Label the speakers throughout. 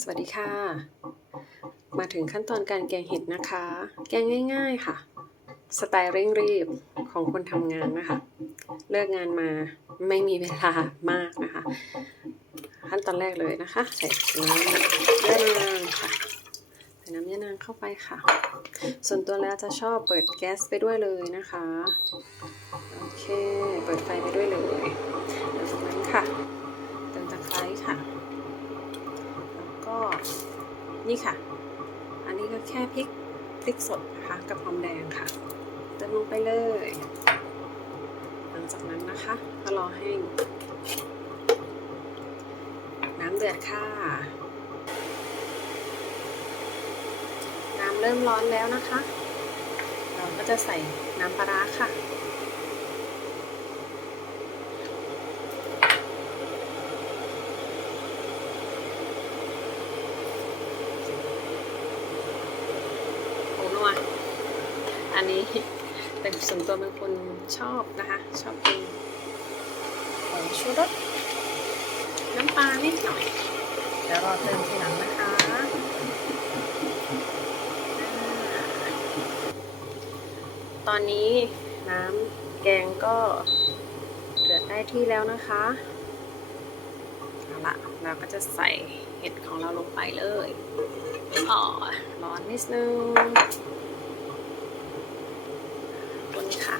Speaker 1: สวัสดีค่ะ มาถึงขั้นตอนการแกงเห็ดนะคะ แกงง่าย ๆค่ะ สไตล์เร่งรีบของคนทำงานนะคะ เลิกงานมาไม่มีเวลามากนะคะ ขั้นตอนแรกเลยนะคะ ใส่น้ำยะนางค่ะ ใส่น้ำยะนางเข้าไปค่ะ ส่วนตัวแล้วจะชอบเปิดแก๊สไปด้วยเลยนะคะ โอเค เปิดไฟไปด้วยเลยหลังจากนั้นค่ะเติมตะไคร้ค่ะ แล้ว ก็นี่ค่ะ อันนี้ก็แค่พริกพริกสดนะคะกับหอมแดงค่ะ เติมลงไปเลย หลังจากนั้นนะคะก็รอให้น้ำเดือดค่ะ น้ำเริ่มร้อนแล้วนะคะ เราก็จะใส่น้ำปลาร้าค่ะ ผงนัว อันนี้เป็นส่วนตัวเป็นคนชอบนะคะ ชอบกินผงชูรสน้ำปลานิดหน่อยเดี๋ยวรอเติมทีหลังนะคะตอนนี้น้ำแกงก็เดือดได้ที่แล้วนะคะเอาละเราก็จะใส่เห็ดของเราลงไปเลยอ๋อร้อนนิดนึง คนค่ะ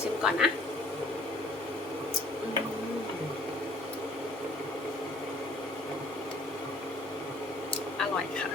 Speaker 1: ชิมก่อนนะอืมอร่อยค่ะ